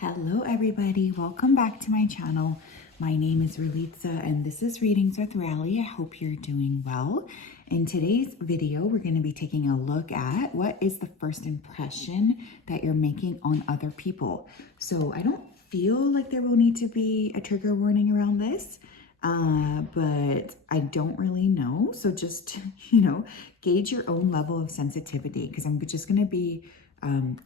Hello everybody, welcome back to my channel. My name is Ralitza and this is Readings with Rally. I hope you're doing well. In today's video, we're going to be taking a look at what is the first impression that you're making on other people. So I don't feel like there will need to be a trigger warning around this, but I don't really know. So just, gauge your own level of sensitivity because I'm just going to be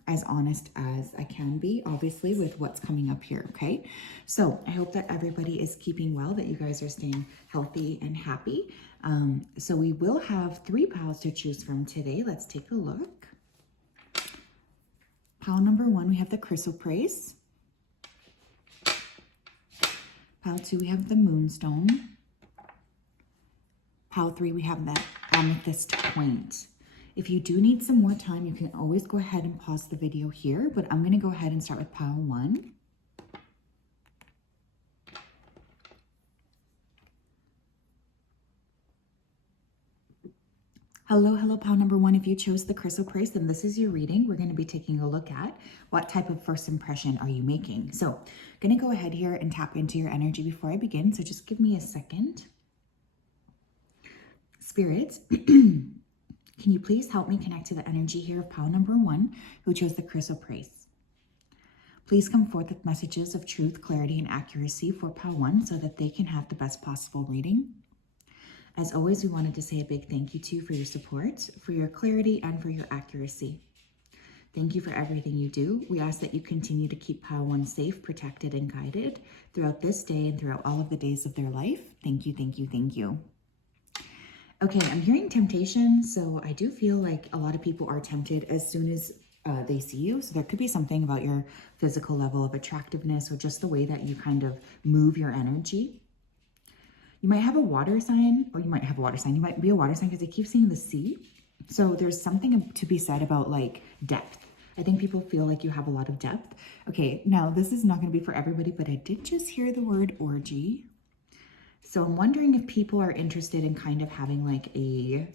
as honest as I can be, obviously, with what's coming up here, okay? So I hope that everybody is keeping well, that you guys are staying healthy and happy. So we will have 3 piles to choose from today. Let's take a look. Pile number 1, we have the Chrysoprase. Pile 2, we have the Moonstone. Pile 3, we have the Amethyst Point. If you do need some more time, you can always go ahead and pause the video here, but I'm going to go ahead and start with pile 1. Hello, pile number 1. If you chose the Chrysoprase, then this is your reading. We're going to be taking a look at what type of first impression are you making. So I'm going to go ahead here and tap into your energy before I begin. So just give me a second. Spirit, can you please help me connect to the energy here of pile number 1 who chose the Chrysoprase? Please come forth with messages of truth, clarity, and accuracy for pile 1 so that they can have the best possible reading. As always, we wanted to say a big thank you to you for your support, for your clarity, and for your accuracy. Thank you for everything you do. We ask that you continue to keep pile 1 safe, protected, and guided throughout this day and throughout all of the days of their life. Thank you, thank you, thank you. Okay, I'm hearing temptation, so I do feel like a lot of people are tempted as soon as they see you. So there could be something about your physical level of attractiveness or just the way that you kind of move your energy. You might have a water sign, or you might have a water sign. You might be a water sign because I keep seeing the sea. So there's something to be said about like depth. I think people feel like you have a lot of depth. Okay, now this is not going to be for everybody, but I did just hear the word orgy. So I'm wondering if people are interested in kind of having like a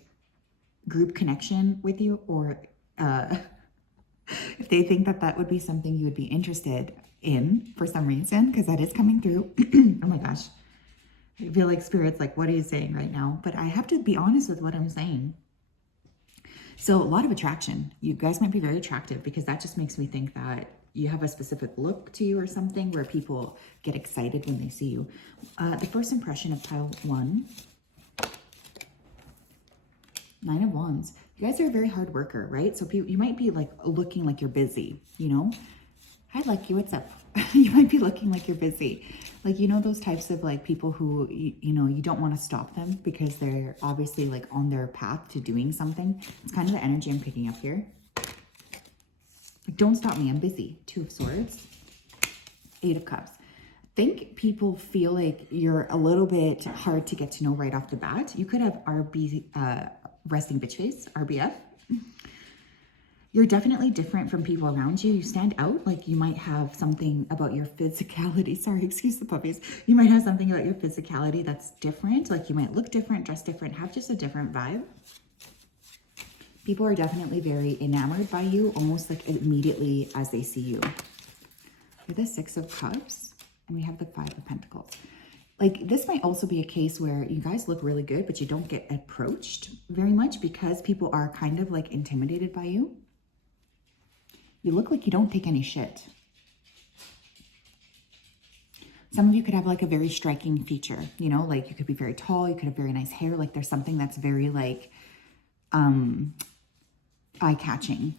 group connection with you, or if they think that that would be something you would be interested in for some reason, because that is coming through. Oh my gosh. I feel like Spirit's like, what are you saying right now? But I have to be honest with what I'm saying. So a lot of attraction. You guys might be very attractive because that just makes me think that you have a specific look to you or something where people get excited when they see you. The first impression of pile 1, 9 of Wands. You guys are a very hard worker, right? So you might be like looking like you're busy, Hi, Lucky, what's up? You might be looking like you're busy. Like, those types of like people who, you don't want to stop them because they're obviously like on their path to doing something. It's kind of the energy I'm picking up here. Like, don't stop me, I'm busy. 2 of Swords, 8 of Cups. I think people feel like you're a little bit hard to get to know right off the bat. You could have resting bitch face, RBF. You're definitely different from people around you. You stand out. Like, you might have something about your physicality. Sorry, excuse the puppies. You might have something about your physicality that's different. Like, you might look different, dress different, have just a different vibe. People are definitely very enamored by you, almost like immediately as they see you. You're the 6 of Cups, and we have the 5 of Pentacles. Like, this might also be a case where you guys look really good, but you don't get approached very much because people are kind of like intimidated by you. You look like you don't take any shit. Some of you could have like a very striking feature, like you could be very tall, you could have very nice hair. Like, there's something that's very like eye-catching.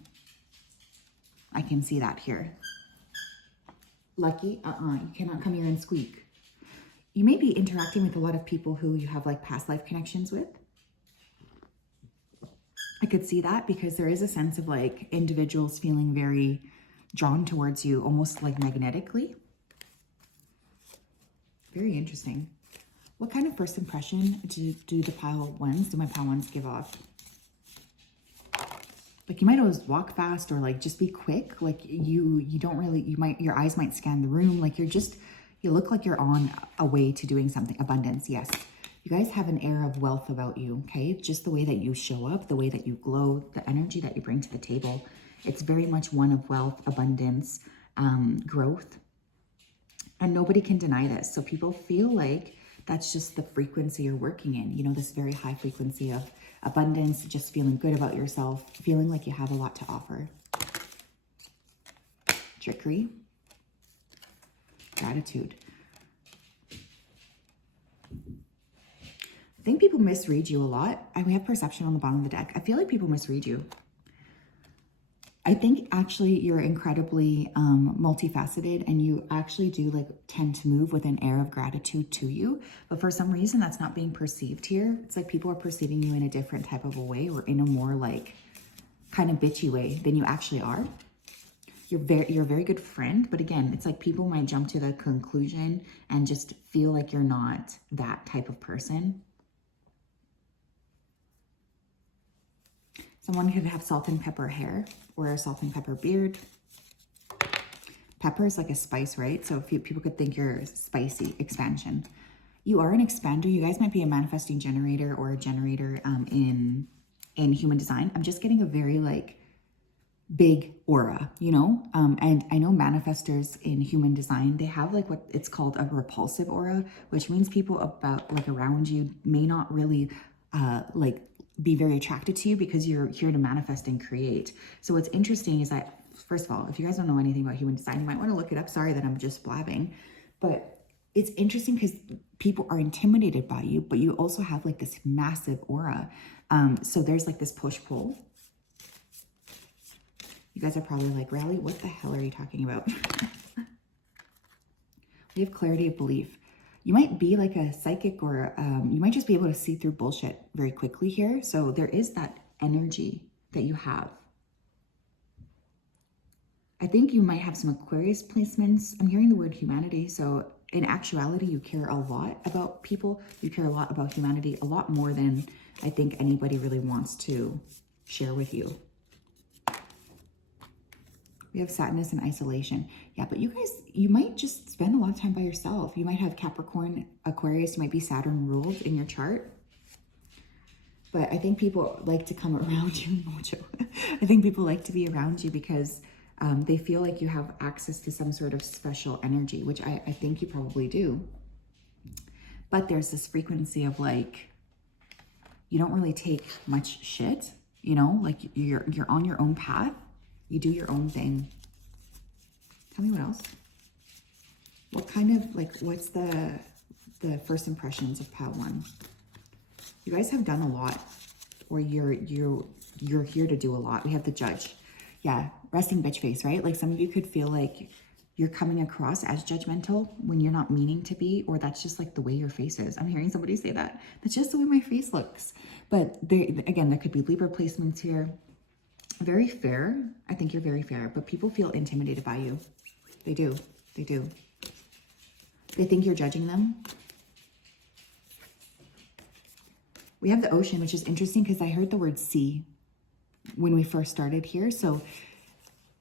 I can see that here. Lucky, you cannot come here and squeak. You may be interacting with a lot of people who you have like past life connections with. I could see that because there is a sense of like individuals feeling very drawn towards you, almost like magnetically. Very interesting. What kind of first impression do the pile 1s, do my pile 1s give off? Like, you might always walk fast or like just be quick. Like, you don't really, your eyes might scan the room. Like, you look like you're on a way to doing something. Abundance, yes. You guys have an air of wealth about you, okay? Just the way that you show up, the way that you glow, the energy that you bring to the table. It's very much one of wealth, abundance, growth. And nobody can deny this. So people feel like that's just the frequency you're working in, you know, this very high frequency of abundance, just feeling good about yourself, feeling like you have a lot to offer. Trickery, gratitude. I think people misread you a lot. We have perception on the bottom of the deck. I feel like people misread you. I think actually you're incredibly multifaceted, and you actually do like tend to move with an air of gratitude to you. But for some reason that's not being perceived here. It's like people are perceiving you in a different type of a way, or in a more like kind of bitchy way than you actually are. You're a very good friend, but again, it's like people might jump to the conclusion and just feel like you're not that type of person. Someone could have salt and pepper hair or a salt and pepper beard. Pepper is like a spice, right? So people could think you're spicy, expansion. You are an expander. You guys might be a manifesting generator or a generator in human design. I'm just getting a very like big aura, you know? And I know manifestors in human design, they have like what it's called a repulsive aura, which means people about like around you may not really like be very attracted to you because you're here to manifest and create. So what's interesting is that, first of all, if you guys don't know anything about human design, you might want to look it up. Sorry that I'm just blabbing, but it's interesting because people are intimidated by you, but you also have like this massive aura. So there's like this push-pull. You guys are probably like, Rally, what the hell are you talking about? We have clarity of belief. You might be like a psychic, or you might just be able to see through bullshit very quickly here. So there is that energy that you have. I think you might have some Aquarius placements. I'm hearing the word humanity. So in actuality, you care a lot about people. You care a lot about humanity, a lot more than I think anybody really wants to share with you. We have sadness and isolation. Yeah, but you guys, you might just spend a lot of time by yourself. You might have Capricorn, Aquarius, you might be Saturn ruled in your chart. But I think people like to come around you, Mojo. I think people like to be around you because they feel like you have access to some sort of special energy, which I think you probably do. But there's this frequency of like, you don't really take much shit, you know, like you're on your own path. You do your own thing. Tell me what else. What kind of, like, what's the first impressions of Pile 1? You guys have done a lot, or you're here to do a lot. We have the Judge. Yeah, resting bitch face, right? Like some of you could feel like you're coming across as judgmental when you're not meaning to be, or that's just like the way your face is. I'm hearing somebody say that. That's just the way my face looks. But again, there could be Libra placements here. Very fair. I think you're very fair, but people feel intimidated by you. They do. They do. They think you're judging them. We have the ocean, which is interesting because I heard the word sea when we first started here. So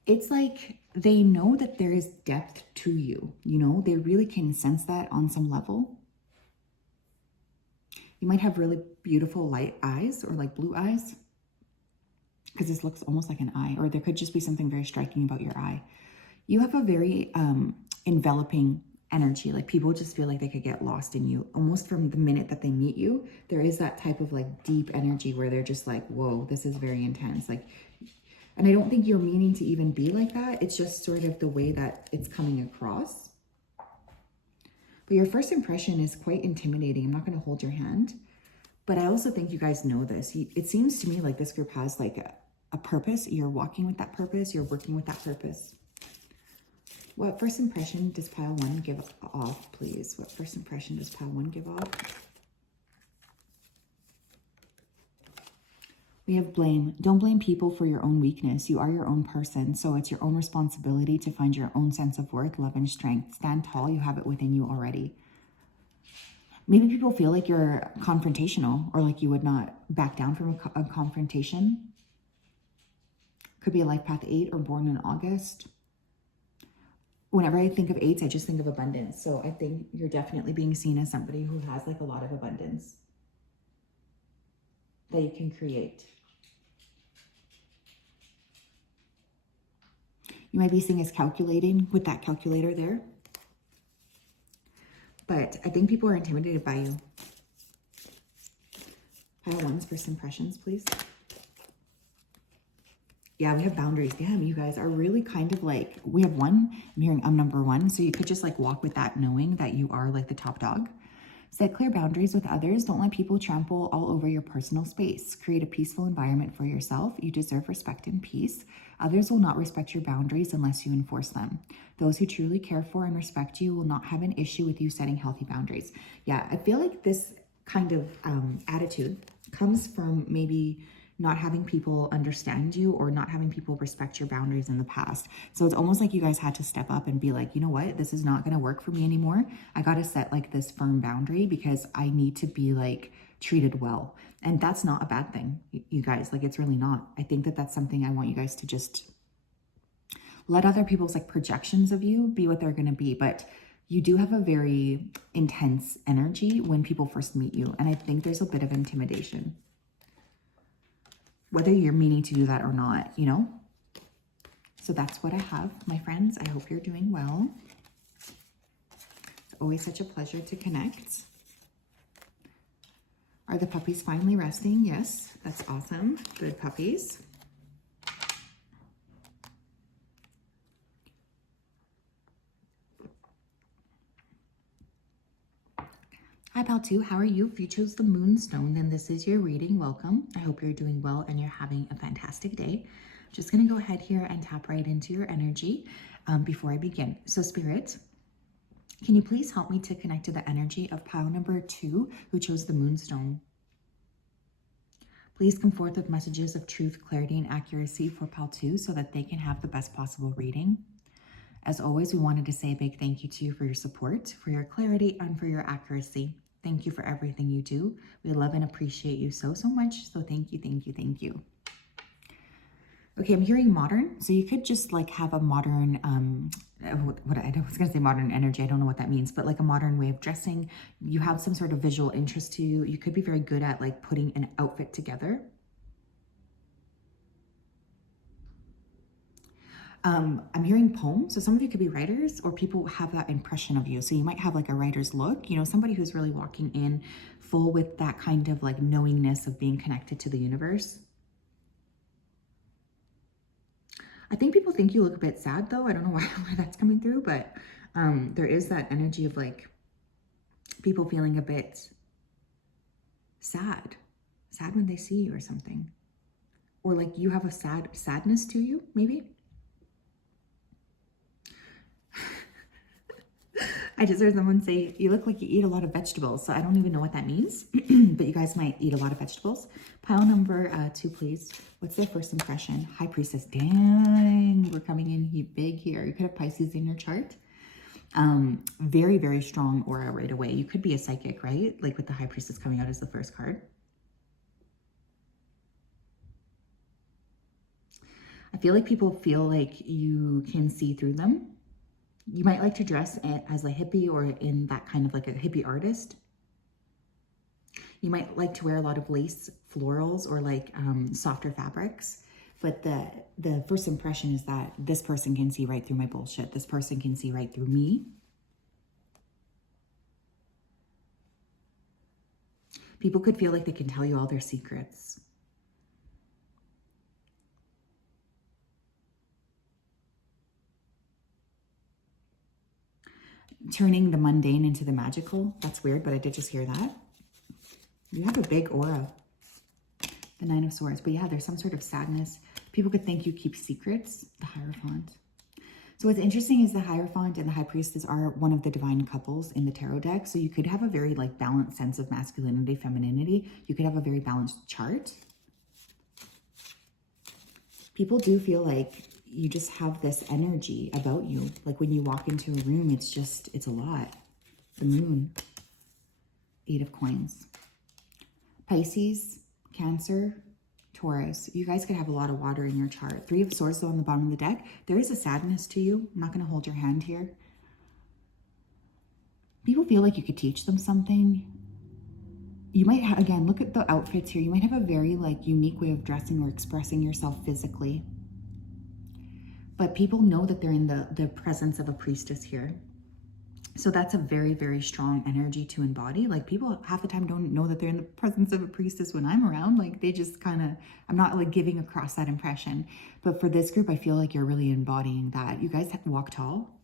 it's like they know that there is depth to you. You know, they really can sense that on some level. You might have really beautiful light eyes, or like blue eyes, because this looks almost like an eye, or there could just be something very striking about your eye. You have a very enveloping energy. Like people just feel like they could get lost in you almost from the minute that they meet you. There is that type of like deep energy where they're just like, whoa, this is very intense. Like, and I don't think you're meaning to even be like that. It's just sort of the way that it's coming across. But your first impression is quite intimidating. I'm not going to hold your hand, but I also think you guys know this. It seems to me like this group has like a purpose. You're walking with that purpose. You're working with that purpose. What first impression does Pile 1 give off, please? What first impression does Pile 1 give off? We have blame. Don't blame people for your own weakness. You are your own person, so it's your own responsibility to find your own sense of worth, love, and strength. Stand tall. You have it within you already. Maybe people feel like you're confrontational, or like you would not back down from a confrontation. Could be a life path 8 or born in August. Whenever I think of 8s, I just think of abundance. So I think you're definitely being seen as somebody who has like a lot of abundance that you can create. You might be seen as calculating with that calculator there. But I think people are intimidated by you. Pile ones for some impressions, please. Yeah, we have boundaries. Damn, you guys are really kind of like, we have one, I'm hearing number one. So you could just like walk with that knowing that you are like the top dog. Set clear boundaries with others. Don't let people trample all over your personal space. Create a peaceful environment for yourself. You deserve respect and peace. Others will not respect your boundaries unless you enforce them. Those who truly care for and respect you will not have an issue with you setting healthy boundaries. Yeah, I feel like this kind of attitude comes from maybe not having people understand you or not having people respect your boundaries in the past. So it's almost like you guys had to step up and be like, you know what, this is not going to work for me anymore. I got to set like this firm boundary because I need to be like treated well. And that's not a bad thing, you guys. Like, it's really not. I think that that's something I want you guys to just let other people's like projections of you be what they're going to be. But you do have a very intense energy when people first meet you. And I think there's a bit of intimidation, whether you're meaning to do that or not, you know? So that's what I have, my friends. I hope you're doing well. It's always such a pleasure to connect. Are the puppies finally resting? Yes, that's awesome. Good puppies. Hi, Pal 2. How are you? If you chose the Moonstone, then this is your reading. Welcome. I hope you're doing well and you're having a fantastic day. Just going to go ahead here and tap right into your energy before I begin. So, Spirit, can you please help me to connect to the energy of pile number 2 who chose the Moonstone? Please come forth with messages of truth, clarity, and accuracy for pile 2 so that they can have the best possible reading. As always, we wanted to say a big thank you to you for your support, for your clarity, and for your accuracy. Thank you for everything you do. We love and appreciate you so, so much. So thank you, thank you, thank you. Okay, I'm hearing modern. So you could just like have a modern, I was gonna say modern energy. I don't know what that means, but like a modern way of dressing. You have some sort of visual interest to you. You could be very good at like putting an outfit together. I'm hearing poems. So some of you could be writers or people have that impression of you. So you might have like a writer's look, you know, somebody who's really walking in full with that kind of like knowingness of being connected to the universe. I think people think you look a bit sad though. I don't know why that's coming through, but there is that energy of like people feeling a bit sad when they see you or something. Or like you have a sadness to you, maybe. I just heard someone say, you look like you eat a lot of vegetables. So I don't even know what that means, but you guys might eat a lot of vegetables. Pile number 2, please. What's their first impression? High Priestess. Dang, we're coming in big here. You could have Pisces in your chart. Very, very strong aura right away. You could be a psychic, right? Like with the High Priestess coming out as the first card. I feel like people feel like you can see through them. You might like to dress as a hippie or in that kind of like a hippie artist. You might like to wear a lot of lace florals or like softer fabrics. But the first impression is that this person can see right through my bullshit. This person can see right through me. People could feel like they can tell you all their secrets. Turning the mundane into the magical. That's weird, but I did just hear that. You have a big aura. The 9 of Swords. But yeah, there's some sort of sadness. People could think you keep secrets. The Hierophant. So what's interesting is the Hierophant and the High Priestess are one of the divine couples in the tarot deck. So you could have a very like balanced sense of masculinity, femininity. You could have a very balanced chart. People do feel like you just have this energy about you. Like when you walk into a room, it's a lot. The Moon. 8 of Coins. Pisces, Cancer, Taurus. You guys could have a lot of water in your chart. 3 of Swords though on the bottom of the deck. There is a sadness to you. I'm not going to hold your hand here. People feel like you could teach them something. You might have, again, look at the outfits here. You might have a very like unique way of dressing or expressing yourself physically. But people know that they're in the presence of a priestess here. So that's a very, very strong energy to embody. Like people half the time don't know that they're in the presence of a priestess when I'm around. Like they just kind of, I'm not like giving across that impression. But for this group, I feel like you're really embodying that. You guys have to walk tall.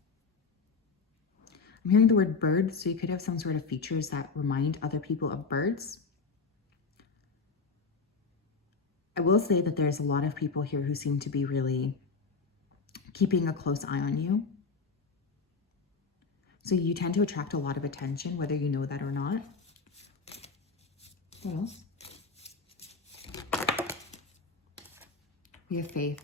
I'm hearing the word bird. So you could have some sort of features that remind other people of birds. I will say that there's a lot of people here who seem to be really keeping a close eye on you. So you tend to attract a lot of attention, whether you know that or not. What else? We have faith.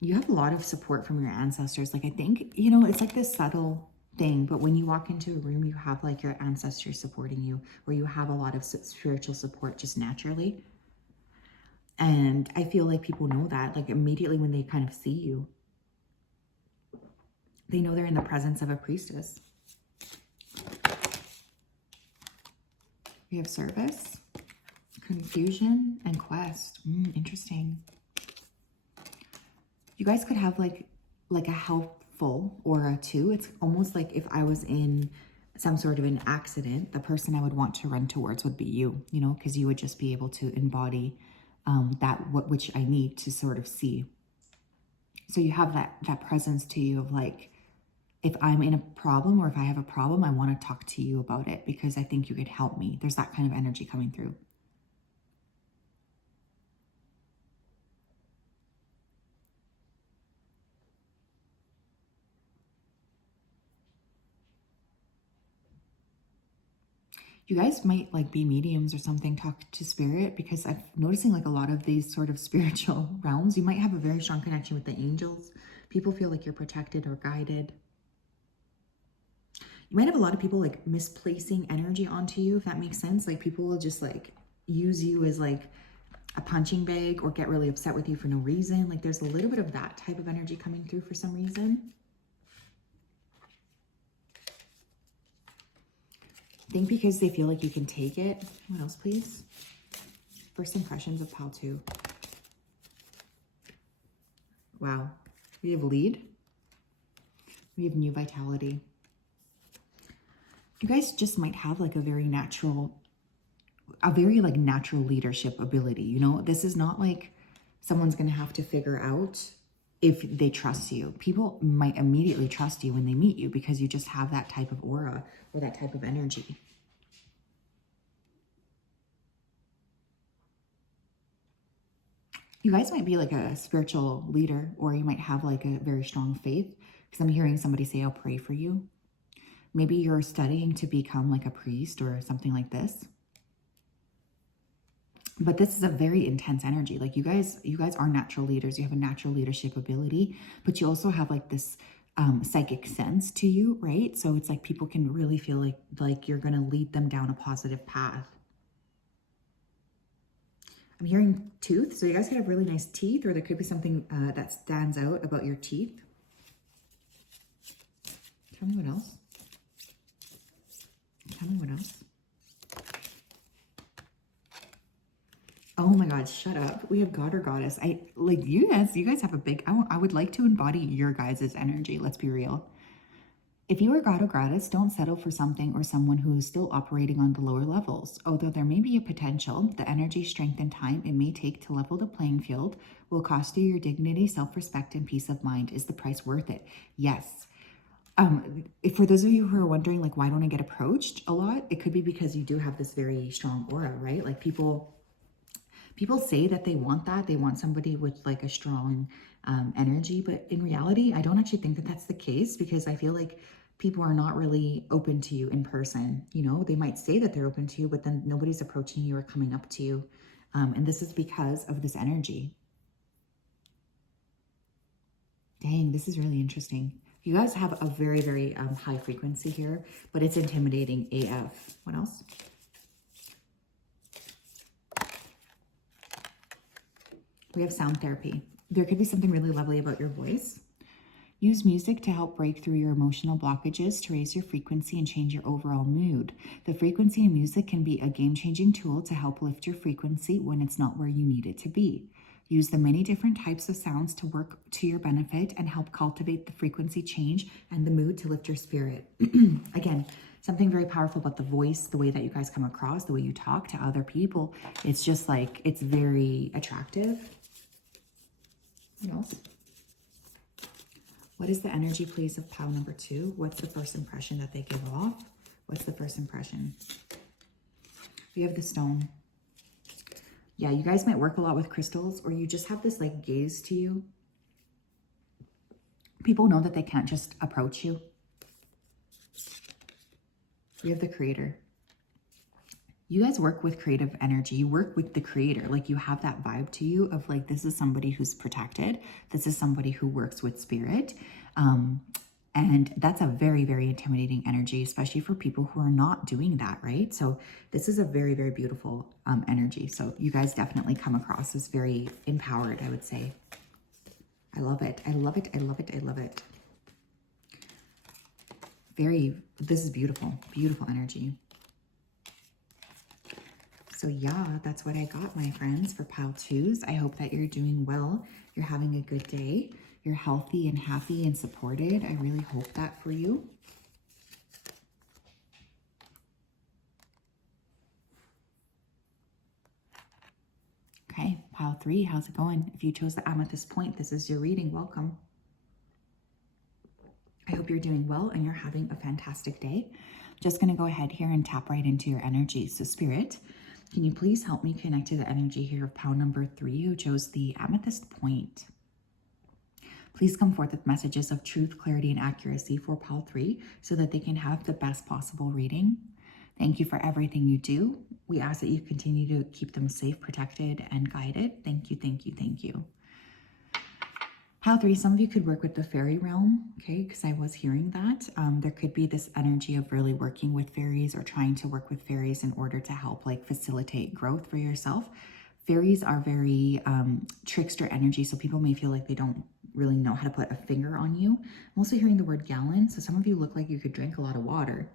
You have a lot of support from your ancestors. Like I think, you know, it's like this subtle thing, but when you walk into a room, you have like your ancestors supporting you, or you have a lot of spiritual support just naturally. And I feel like people know that, like immediately when they kind of see you, they know they're in the presence of a priestess. We have service, confusion, and quest. Interesting. You guys could have like a helpful aura too. It's almost like if I was in some sort of an accident, the person I would want to run towards would be you, you know, because you would just be able to embody which I need to sort of see. So you have that presence to you of like, if I'm in a problem or if I have a problem, I want to talk to you about it because I think you could help me. There's that kind of energy coming through. You guys might like be mediums or something, talk to spirit, because I'm noticing like a lot of these sort of spiritual realms, you might have a very strong connection with the angels. People feel like you're protected or guided. You might have a lot of people like misplacing energy onto you, if that makes sense. Like people will just like use you as like a punching bag or get really upset with you for no reason. Like there's a little bit of that type of energy coming through for some reason. I think because they feel like you can take it. What else, please? First impressions of Pal 2. Wow. We have lead. We have new vitality. You guys just might have like a very natural leadership ability. You know, this is not like someone's going to have to figure out if they trust you. People might immediately trust you when they meet you because you just have that type of aura or that type of energy. You guys might be like a spiritual leader, or you might have like a very strong faith, because I'm hearing somebody say, I'll pray for you. Maybe you're studying to become like a priest or something like this. But this is a very intense energy. Like you guys are natural leaders. You have a natural leadership ability, but you also have like this psychic sense to you, right? So it's like people can really feel like you're going to lead them down a positive path. I'm hearing tooth. So you guys could have really nice teeth, or there could be something that stands out about your teeth. Tell me what else. Tell me what else. Oh my God, shut up. We have God or Goddess. You guys have a big, I would like to embody your guys' energy. Let's be real. If you are God or Goddess, don't settle for something or someone who is still operating on the lower levels. Although there may be a potential, the energy, strength, and time it may take to level the playing field will cost you your dignity, self-respect, and peace of mind. Is the price worth it? Yes. For those of you who are wondering, like, why don't I get approached a lot? It could be because you do have this very strong aura, right? Like people say that they want that. They want somebody with like a strong energy. But in reality, I don't actually think that that's the case, because I feel like people are not really open to you in person. You know, they might say that they're open to you, but then nobody's approaching you or coming up to you. And this is because of this energy. Dang, this is really interesting. You guys have a very, very high frequency here, but it's intimidating AF. What else? We have sound therapy. There could be something really lovely about your voice. Use music to help break through your emotional blockages, to raise your frequency and change your overall mood. The frequency in music can be a game-changing tool to help lift your frequency when it's not where you need it to be. Use the many different types of sounds to work to your benefit and help cultivate the frequency change and the mood to lift your spirit. Again, something very powerful about the voice, the way that you guys come across, the way you talk to other people. It's just like, it's very attractive. What else? What is the energy, please, of pile number 2? What's the first impression that they give off? What's the first impression? We have the stone. Yeah, you guys might work a lot with crystals, or you just have this like gaze to you. People know that they can't just approach you. We have the creator. You guys work with creative energy. You work with the creator. Like, you have that vibe to you of like, this is somebody who's protected. This is somebody who works with spirit. And that's a very, very intimidating energy, especially for people who are not doing that, right? So this is a very, very beautiful energy. So you guys definitely come across as very empowered, I would say. I love it. I love it. I love it. I love it. This is beautiful, beautiful energy. So yeah, that's what I got, my friends, for pile 2s. I hope that you're doing well. You're having a good day. You're healthy and happy and supported. I really hope that for you. Okay, pile 3, how's it going? If you chose the amethyst point, this is your reading. Welcome. I hope you're doing well and you're having a fantastic day. Just going to go ahead here and tap right into your energy. So Spirit, can you please help me connect to the energy here of pile number 3 who chose the amethyst point? Please come forth with messages of truth, clarity, and accuracy for pile 3 so that they can have the best possible reading. Thank you for everything you do. We ask that you continue to keep them safe, protected, and guided. Thank you, thank you, thank you. Pile 3, some of you could work with the fairy realm, okay, because I was hearing that. There could be this energy of really working with fairies or trying to work with fairies in order to help like facilitate growth for yourself. Fairies are very trickster energy, so people may feel like they don't really know how to put a finger on you. I'm also hearing the word gallon, so some of you look like you could drink a lot of water.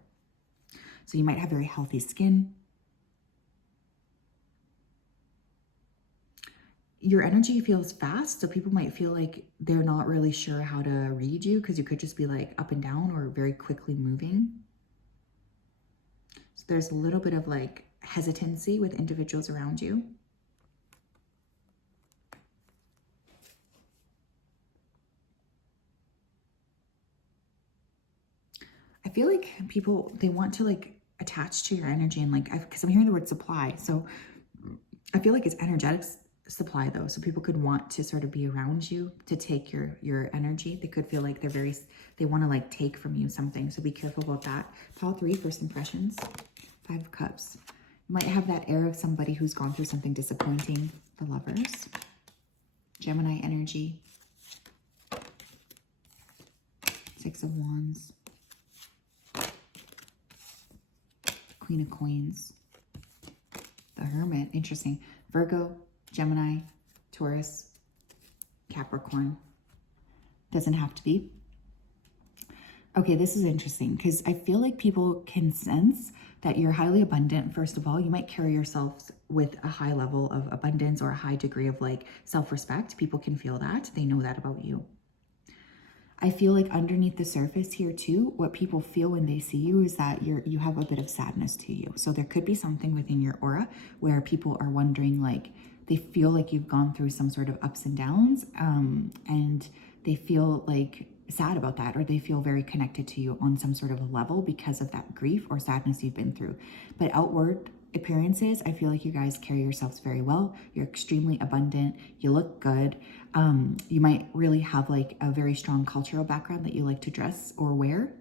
So you might have very healthy skin. Your energy feels fast, so people might feel like they're not really sure how to read you because you could just be like up and down or very quickly moving. So there's a little bit of like hesitancy with individuals around you. I feel like people, they want to like attach to your energy and like, because I'm hearing the word supply. So I feel like it's energetic supply though. So people could want to sort of be around you to take your energy. They could feel like they want to like take from you something. So be careful about that. Pile 3, first impressions, 5 of Cups. You might have that air of somebody who's gone through something disappointing. The Lovers, Gemini energy, 6 of Wands, Queen of Coins, the Hermit, interesting. Virgo, Gemini, Taurus, Capricorn. Doesn't have to be. Okay, this is interesting because I feel like people can sense that you're highly abundant. First of all, you might carry yourselves with a high level of abundance or a high degree of like self-respect. People can feel that. They know that about you. I feel like underneath the surface here too, what people feel when they see you is that you have a bit of sadness to you. So there could be something within your aura where people are wondering, like, they feel like you've gone through some sort of ups and downs, and they feel like sad about that, or they feel very connected to you on some sort of a level because of that grief or sadness you've been through. But outward appearances, I feel like you guys carry yourselves very well. You're extremely abundant. You look good. You might really have like a very strong cultural background that you like to dress or wear.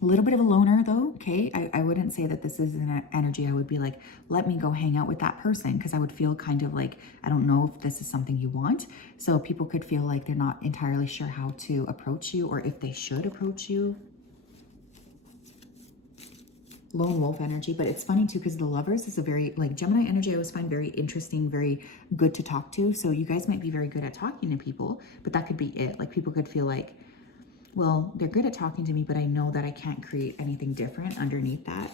A little bit of a loner though, okay? I wouldn't say that this is an energy I would be like, let me go hang out with that person, because I would feel kind of like, I don't know if this is something you want. So people could feel like they're not entirely sure how to approach you or if they should approach you. Lone wolf energy, but it's funny too because the Lovers is a very, like, Gemini energy I always find very interesting, very good to talk to. So you guys might be very good at talking to people, but that could be it. Like, people could feel like, well, they're good at talking to me, but I know that I can't create anything different underneath that.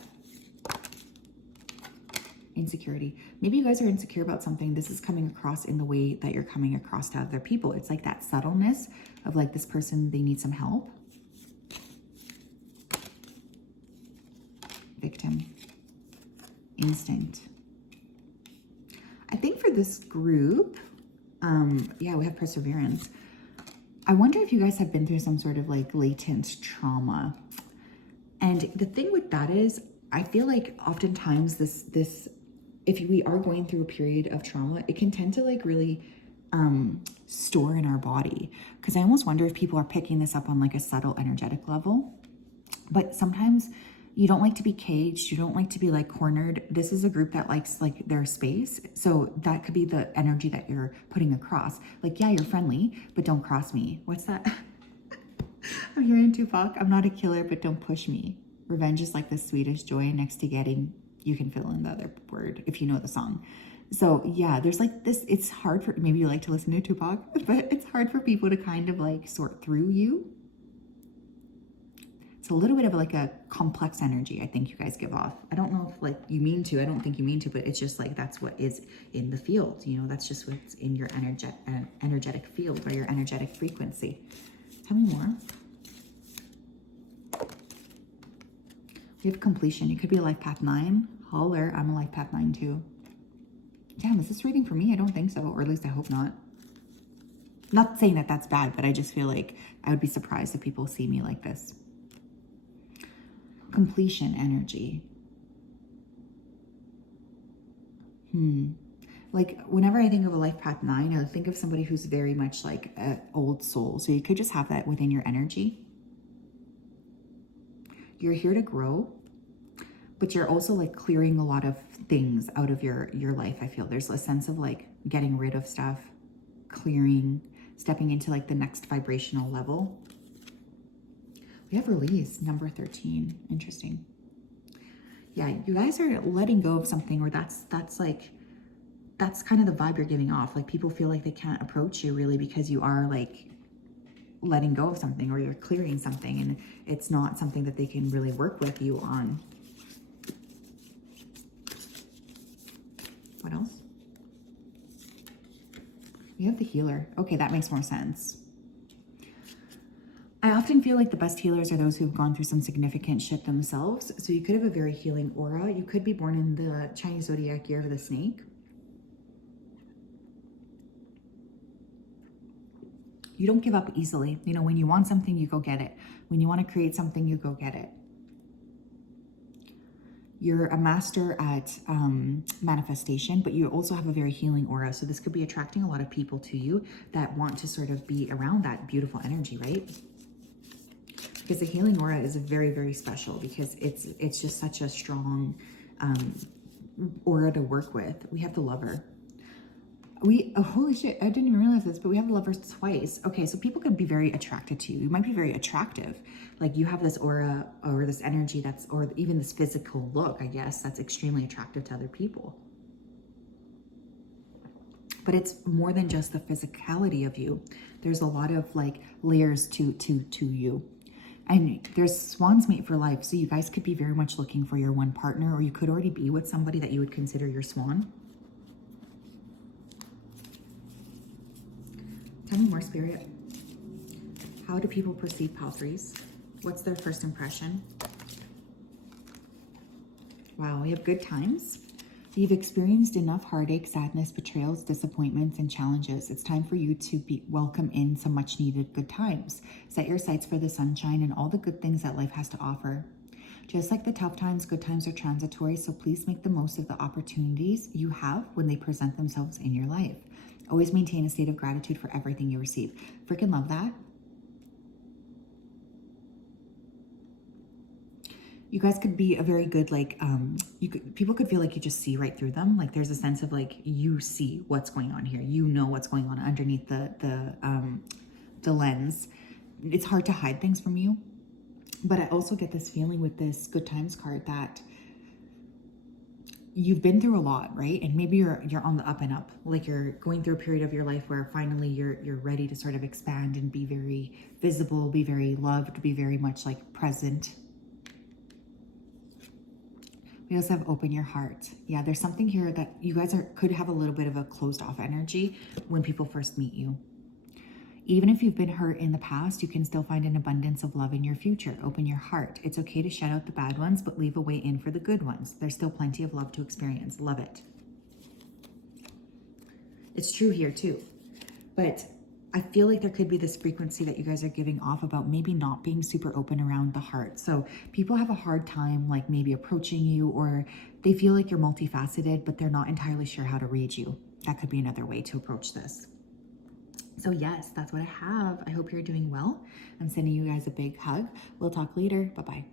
insecurity. Maybe you guys are insecure about something. This is coming across in the way that you're coming across to other people. It's like that subtleness of like this person, they need some help. Victim. Instinct. I think for this group, yeah, we have perseverance. I wonder if you guys have been through some sort of like latent trauma. And the thing with that is, I feel like oftentimes this, if we are going through a period of trauma, it can tend to like really store in our body. Because I almost wonder if people are picking this up on like a subtle energetic level. But sometimes you don't like to be caged. You don't like to be like cornered. This is a group that likes like their space. So that could be the energy that you're putting across. Like, yeah, you're friendly, but don't cross me. What's that? I'm hearing Tupac. I'm not a killer, but don't push me. Revenge is like the sweetest joy next to getting, you can fill in the other word if you know the song. So yeah, there's like this, it's hard for, maybe you like to listen to Tupac, but it's hard for people to kind of like sort through you. It's a little bit of like a complex energy I think you guys give off. I don't know if like you mean to, I don't think you mean to, but it's just like that's what is in the field. You know, that's just what's in your energetic field or your energetic frequency. Tell me more. We have completion. You could be a life path 9. Holler, I'm a life path 9 too. Damn, is this reading for me? I don't think so, or at least I hope not. Not saying that that's bad, but I just feel like I would be surprised if people see me like this. Completion energy. Like whenever I think of a life path 9, I think of somebody who's very much like an old soul. So you could just have that within your energy. You're here to grow, but you're also like clearing a lot of things out of your life. I feel there's a sense of like getting rid of stuff, clearing, stepping into like the next vibrational level. We have release, number 13. Interesting. Yeah, you guys are letting go of something, or that's kind of the vibe you're giving off. Like people feel like they can't approach you really because you are like letting go of something, or you're clearing something, and it's not something that they can really work with you on. What else? We have the healer. Okay, that makes more sense. I often feel like the best healers are those who've gone through some significant shit themselves. So you could have a very healing aura. You could be born in the Chinese zodiac year of the snake. You don't give up easily. You know, when you want something, you go get it. When you want to create something, you go get it. You're a master at manifestation, but you also have a very healing aura. So this could be attracting a lot of people to you that want to sort of be around that beautiful energy, right? Because the healing aura is very, very special because it's just such a strong aura to work with. We have the lover. Oh, holy shit, I didn't even realize this, but we have the lovers twice. Okay, so people could be very attracted to you. You might be very attractive. Like you have this aura or this energy that's, or even this physical look, I guess, that's extremely attractive to other people. But it's more than just the physicality of you. There's a lot of like layers to you. And there's swans mate for life. So you guys could be very much looking for your one partner, or you could already be with somebody that you would consider your swan. Tell me more, Spirit. How do people perceive pal threes? What's their first impression? Wow, we have good times. You've experienced enough heartache, sadness, betrayals, disappointments, and challenges. It's time for you to be welcome in some much needed good times. Set your sights for the sunshine and all the good things that life has to offer. Just like the tough times, good times are transitory, so please make the most of the opportunities you have when they present themselves in your life. Always maintain a state of gratitude for everything you receive. Freaking love that. You guys could be a very good, like, people could feel like you just see right through them. Like there's a sense of like, you see what's going on here. You know what's going on underneath the lens. It's hard to hide things from you. But I also get this feeling with this good times card that you've been through a lot, right? And maybe you're on the up and up. Like you're going through a period of your life where finally you're ready to sort of expand and be very visible, be very loved, be very much like present. We also have open your heart. Yeah, there's something here that you guys could have a little bit of a closed off energy when people first meet you. Even if you've been hurt in the past, you can still find an abundance of love in your future. Open your heart. It's okay to shut out the bad ones, but leave a way in for the good ones. There's still plenty of love to experience. Love it. It's true here too. But I feel like there could be this frequency that you guys are giving off about maybe not being super open around the heart. So people have a hard time like maybe approaching you, or they feel like you're multifaceted, but they're not entirely sure how to read you. That could be another way to approach this. So yes, that's what I have. I hope you're doing well. I'm sending you guys a big hug. We'll talk later. Bye-bye.